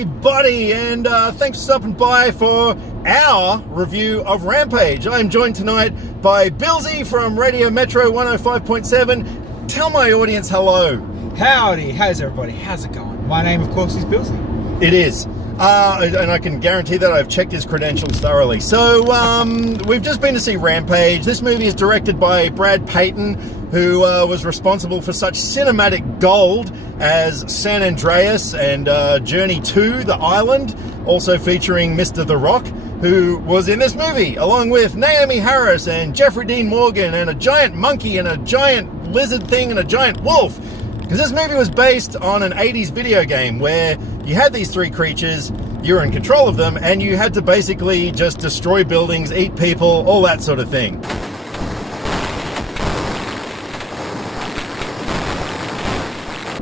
everybody, and thanks for stopping by for our review of Rampage. I'm joined tonight by Bilsy from Radio Metro 105.7. Tell my audience hello. Howdy, how's everybody? How's it going? My name, of course, is Bilsy. It is. And I can guarantee that I've checked his credentials thoroughly. So, we've just been to see Rampage. This movie is directed by Brad Payton, who was responsible for such cinematic gold as San Andreas and Journey to the Island, also featuring Mr. The Rock, who was in this movie, along with Naomi Harris and Jeffrey Dean Morgan and a giant monkey and a giant lizard thing and a giant wolf. Because this movie was based on an 80s video game where you had these three creatures, you were in control of them, and you had to basically just destroy buildings, eat people, all that sort of thing.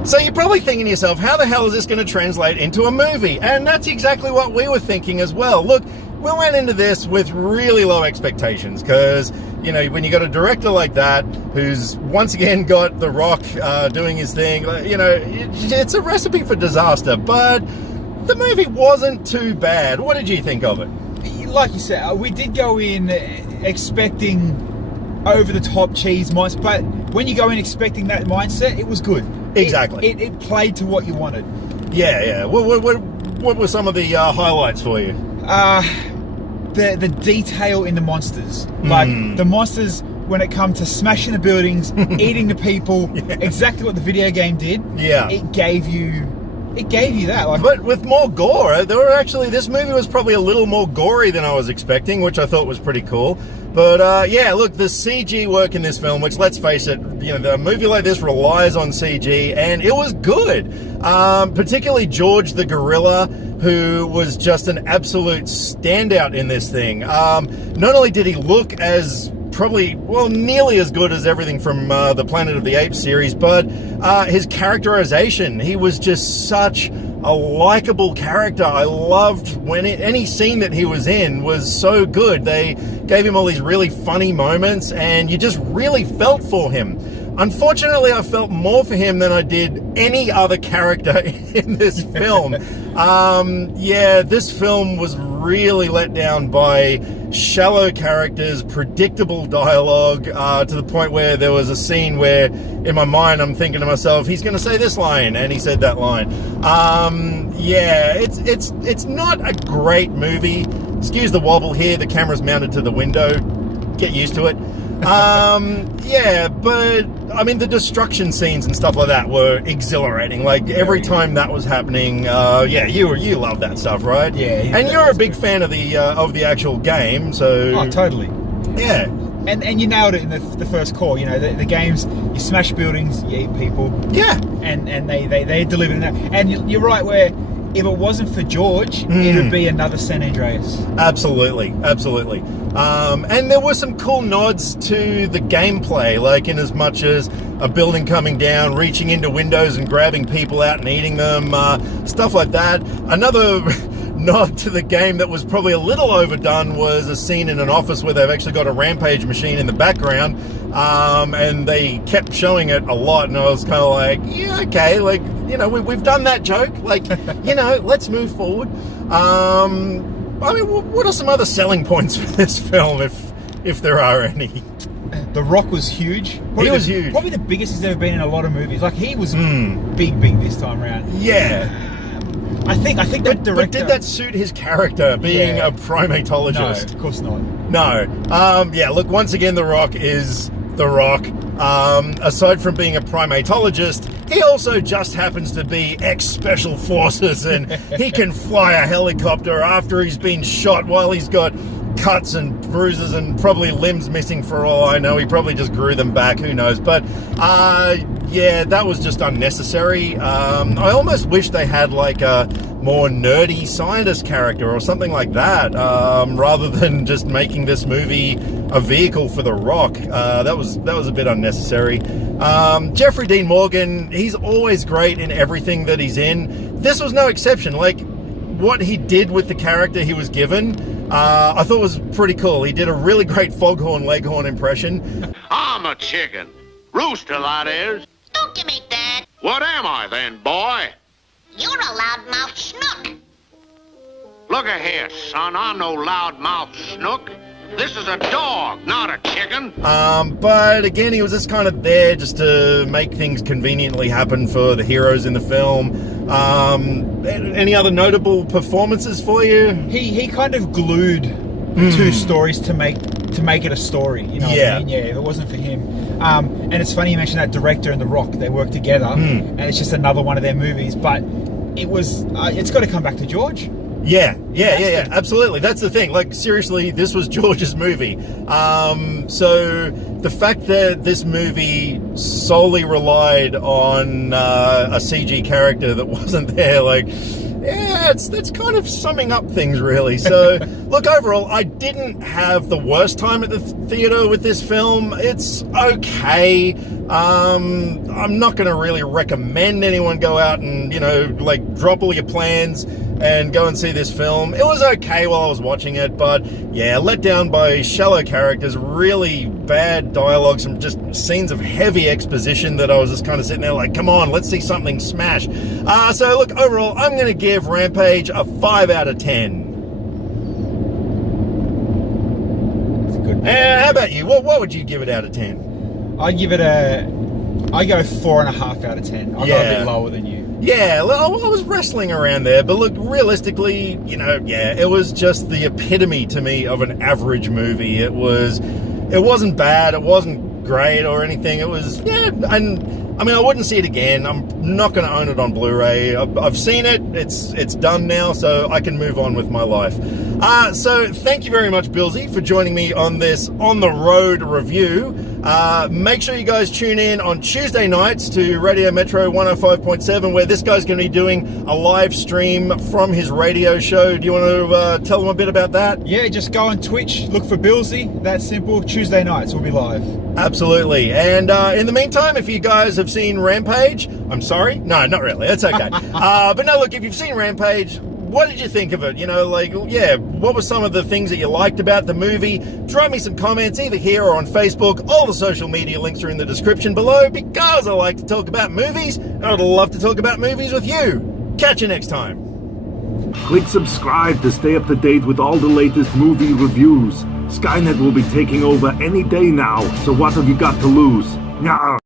So you're probably thinking to yourself, how the hell is this going to translate into a movie? And that's exactly what we were thinking as well. Look, we went into this with really low expectations because, you know, when you got a director like that who's once again got The Rock doing his thing, you know, it's a recipe for disaster. But the movie wasn't too bad. What did you think of it? Like you said, we did go in expecting over-the-top cheese mindset, but when you go in expecting that mindset, it was good. Exactly. It played to what you wanted. Yeah. What were some of the highlights for you? The detail in the monsters. Like, the monsters, when it comes to smashing the buildings, eating the people, exactly what the video game did. Yeah. It gave you that. Like, but with more gore. This movie was probably a little more gory than I was expecting, which I thought was pretty cool. But yeah, look, the CG work in this film, which, let's face it, you know, a movie like this relies on CG, and it was good. Particularly George the Gorilla, who was just an absolute standout in this thing. Not only did he look as nearly as good as everything from the Planet of the Apes series, but his characterization, he was just such a likable character. I loved when any scene that he was in was so good. They gave him all these really funny moments, and you just really felt for him. Unfortunately, I felt more for him than I did any other character in this film. Yeah, this film was really let down by shallow characters, predictable dialogue, to the point where there was a scene where, in my mind, I'm thinking to myself, he's going to say this line, and he said that line. Yeah, it's not a great movie. Excuse the wobble here, the camera's mounted to the window. Get used to it. Yeah, but I mean, the destruction scenes and stuff like that were exhilarating. Like, every time that was happening, yeah, you love that stuff, right? Yeah. And you're a big fan of the actual game, so. Oh, totally. Yeah. And you nailed it in the first call. You know, the games, you smash buildings, you eat people. Yeah. And they delivered that. And you're right, where if it wasn't for George, it would be another San Andreas. Absolutely. And there were some cool nods to the gameplay, like in as much as a building coming down, reaching into windows and grabbing people out and eating them, stuff like that. Another nod to the game that was probably a little overdone was a scene in an office where they've actually got a Rampage machine in the background, and they kept showing it a lot, and I was kind of like, yeah, okay, like, you know, we've done that joke, like, you know, let's move forward. I mean, what are some other selling points for this film, if there are any? The Rock was huge. He was huge. Probably the biggest he's ever been in a lot of movies. Like, he was big this time around. Yeah. I think that director... But did that suit his character, being a primatologist? No, of course not. No. Yeah, look, once again, The Rock is The Rock. Aside from being a primatologist, he also just happens to be ex-special forces, and he can fly a helicopter after he's been shot while he's got cuts and bruises and probably limbs missing for all I know. He probably just grew them back, who knows. But yeah, that was just unnecessary. I almost wish they had like a more nerdy scientist character or something like that, rather than just making this movie a vehicle for The Rock. That was a bit unnecessary. Jeffrey Dean Morgan, he's always great in everything that he's in. This was no exception. Like, what he did with the character he was given, I thought was pretty cool. He did a really great Foghorn Leghorn impression. I'm a chicken. Rooster, that is. Don't give me that. What am I then, boy? You're a loudmouth schnook. Look here, son, I'm no loudmouth snook. This is a dog, not a chicken. But again, he was just kind of there just to make things conveniently happen for the heroes in the film. Any other notable performances for you? He kind of glued the two stories to make it a story. You know what I mean? Yeah, if it wasn't for him. And it's funny you mentioned that director and The Rock. They work together, and it's just another one of their movies. But it was, it's got to come back to George. Yeah, absolutely. That's the thing. Like, seriously, this was George's movie. So the fact that this movie solely relied on a CG character that wasn't there, like, yeah, that's kind of summing up things, really. So, look, overall, I didn't have the worst time at the theater with this film. It's okay. I'm not going to really recommend anyone go out and, you know, like, drop all your plans and go and see this film. It was okay while I was watching it, but yeah, let down by shallow characters, really bad dialogue, some just scenes of heavy exposition that I was just kind of sitting there like, come on, let's see something smash. So look, overall, I'm going to give Rampage a 5 out of 10. It's a good. How about you? What would you give it out of 10? I go 4.5 out of 10. I go a bit lower than you. Yeah, I was wrestling around there, but look, realistically, you know, yeah, it was just the epitome to me of an average movie. It wasn't bad, it wasn't great or anything. It was, yeah, and I mean, I wouldn't see it again. I'm not going to own it on Blu-ray. I've seen it. It's done now, so I can move on with my life. So thank you very much, Bilsy, for joining me on this On the Road review. Make sure you guys tune in on Tuesday nights to Radio Metro 105.7, where this guy's going to be doing a live stream from his radio show. Do you want to tell them a bit about that? Yeah, just go on Twitch, look for Bilsy. That's simple. Tuesday nights we'll be live. Absolutely. And in the meantime, if you guys have seen Rampage, I'm sorry. No, not really. It's okay. But no, look, if you've seen Rampage, what did you think of it? You know, like, yeah, what were some of the things that you liked about the movie? Drop me some comments either here or on Facebook. All the social media links are in the description below, because I like to talk about movies, and I'd love to talk about movies with you. Catch you next time. Click subscribe to stay up to date with all the latest movie reviews. Skynet will be taking over any day now, so what have you got to lose? Nyah.